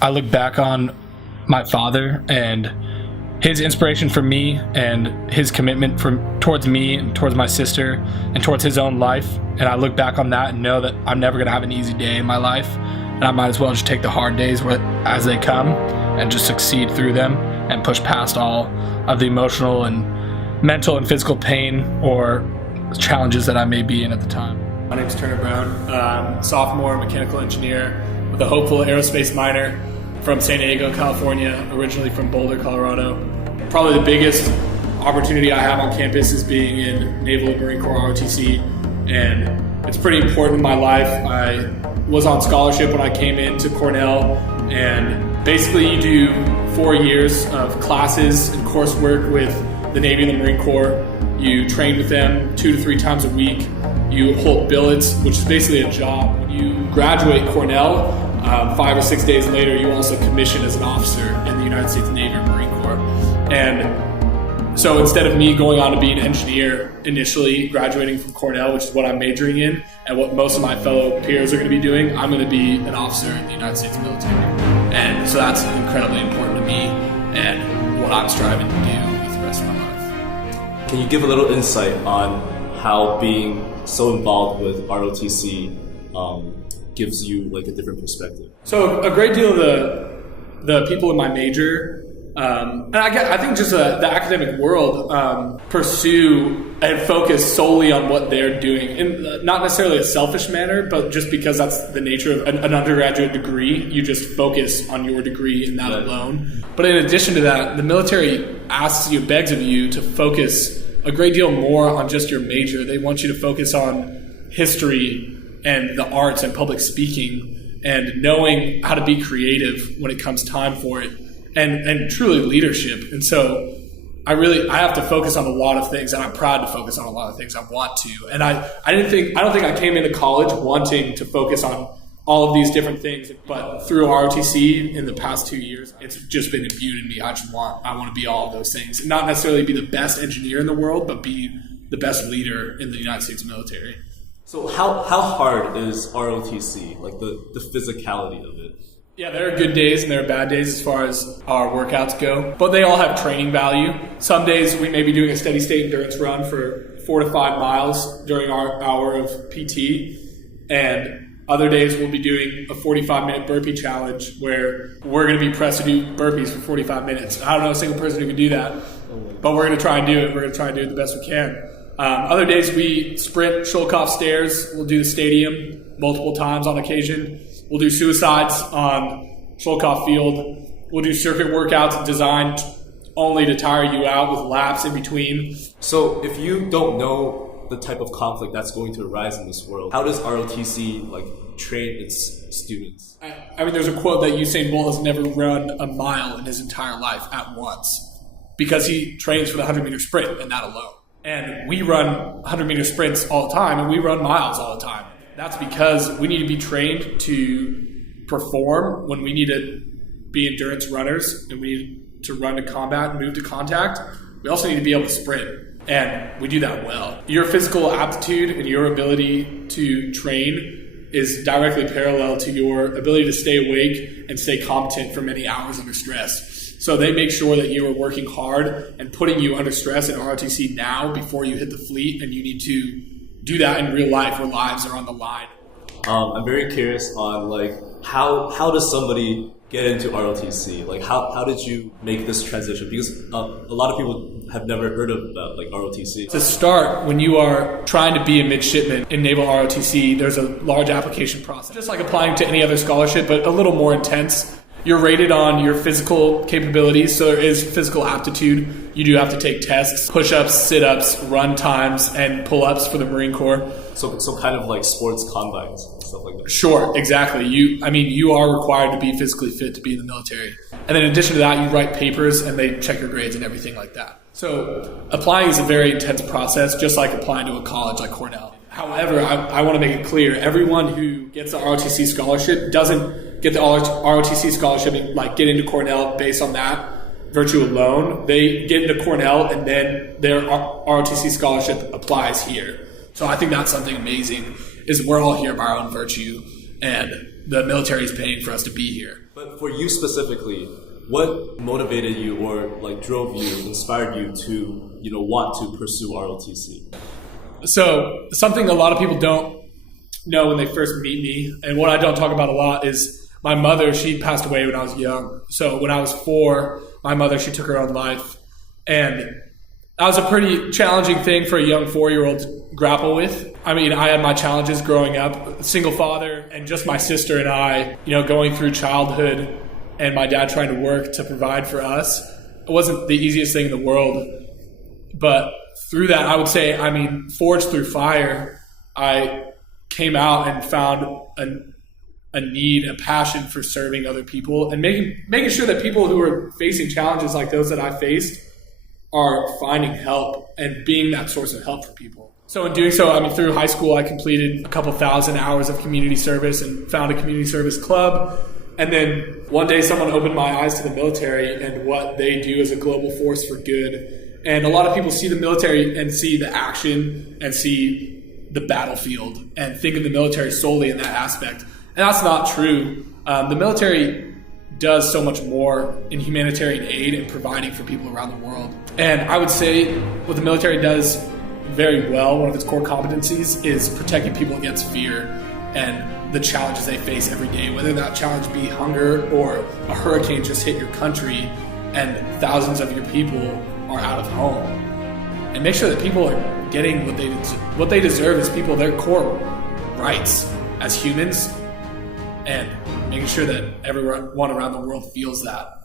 I look back on my father and his inspiration for me and his commitment towards me and towards my sister and towards his own life. And I look back on that and know that I'm never going to have an easy day in my life. And I might as well just take the hard days as they come and just succeed through them and push past all of the emotional and mental and physical pain or challenges that I may be in at the time. My name is Turner Brown, sophomore mechanical engineer with a hopeful aerospace minor from San Diego, California, originally from Boulder, Colorado. Probably the biggest opportunity I have on campus is being in Naval and Marine Corps ROTC, and it's pretty important in my life. I was on scholarship when I came into Cornell, and basically you do 4 years of classes and coursework with the Navy and the Marine Corps. You train with them 2 to 3 times a week. You hold billets, which is basically a job. When you graduate Cornell, 5 or 6 days later, you also commission as an officer in the United States Navy or Marine Corps. And so instead of me going on to be an engineer initially, graduating from Cornell, which is what I'm majoring in, and what most of my fellow peers are going to be doing, I'm going to be an officer in the United States military. And so that's incredibly important to me and what I'm striving to do with the rest of my life. Can you give a little insight on how being so involved with ROTC gives you like a different perspective? So a great deal of the people in my major, and I think just the academic world pursue and focus solely on what they're doing, in not necessarily a selfish manner, but just because that's the nature of an undergraduate degree. You just focus on your degree and that alone. But in addition to that, the military begs of you to focus a great deal more on just your major. They want you to focus on history and the arts and public speaking and knowing how to be creative when it comes time for it, and truly leadership. And so I have to focus on a lot of things, and I'm proud to focus on a lot of things. I want to. And I don't think I came into college wanting to focus on all of these different things, but through ROTC in the past 2 years, it's just been imbued in me. I want to be all of those things, and not necessarily be the best engineer in the world, but be the best leader in the United States military. So how hard is ROTC, like the physicality of it? Yeah, there are good days and there are bad days as far as our workouts go, but they all have training value. Some days we may be doing a steady state endurance run for 4 to 5 miles during our hour of PT, and other days we'll be doing a 45-minute burpee challenge where we're going to be pressed to do burpees for 45 minutes. I don't know a single person who can do that, but we're going to try and do it. We're going to try and do it the best we can. Other days we sprint Sholkoff stairs. We'll do the stadium multiple times on occasion. We'll do suicides on Sholkoff Field. We'll do circuit workouts designed only to tire you out with laps in between. So if you don't know the type of conflict that's going to arise in this world, how does ROTC train its students? I mean, there's a quote that Usain Bolt has never run a mile in his entire life at once because he trains for the 100-meter sprint and that alone. And we run 100-meter sprints all the time, and we run miles all the time. That's because we need to be trained to perform when we need to be endurance runners, and we need to run to combat and move to contact. We also need to be able to sprint, and we do that well. Your physical aptitude and your ability to train is directly parallel to your ability to stay awake and stay competent for many hours under stress. So they make sure that you are working hard and putting you under stress in ROTC now before you hit the fleet, and you need to do that in real life where lives are on the line. I'm very curious on how does somebody get into ROTC? How did you make this transition? Because a lot of people have never heard of ROTC. To start, when you are trying to be a midshipman in Naval ROTC, there's a large application process. Just like applying to any other scholarship, but a little more intense. You're rated on your physical capabilities, so there is physical aptitude. You do have to take tests, push-ups, sit-ups, run times, and pull-ups for the Marine Corps. So kind of like sports combines, stuff like that. Sure, exactly. You are required to be physically fit to be in the military. And then in addition to that, you write papers, and they check your grades and everything like that. So applying is a very intense process, just like applying to a college like Cornell. However, I want to make it clear, everyone who gets the ROTC scholarship doesn't get the ROTC scholarship and get into Cornell based on that virtue alone. They get into Cornell and then their ROTC scholarship applies here. So I think that's something amazing, is we're all here by our own virtue, and the military is paying for us to be here. But for you specifically, what motivated you or like drove you, inspired you to, want to pursue ROTC? So something a lot of people don't know when they first meet me, and what I don't talk about a lot, is my mother. She passed away when I was young. So when I was 4, my mother, she took her own life. And that was a pretty challenging thing for a young 4-year-old to grapple with. I mean, I had my challenges growing up, single father, and just my sister and I, going through childhood, and my dad trying to work to provide for us. It wasn't the easiest thing in the world. But through that, I would say, forged through fire, I came out and found a need, a passion for serving other people, and making sure that people who are facing challenges like those that I faced are finding help and being that source of help for people. So in doing so, through high school, I completed a couple thousand hours of community service and found a community service club. And then one day someone opened my eyes to the military and what they do as a global force for good. And a lot of people see the military and see the action and see the battlefield and think of the military solely in that aspect. And that's not true. The military does so much more in humanitarian aid and providing for people around the world. And I would say what the military does very well, one of its core competencies, is protecting people against fear and the challenges they face every day, whether that challenge be hunger or a hurricane just hit your country and thousands of your people are out of home. And make sure that people are getting what they deserve as people, their core rights as humans, and making sure that everyone around the world feels that.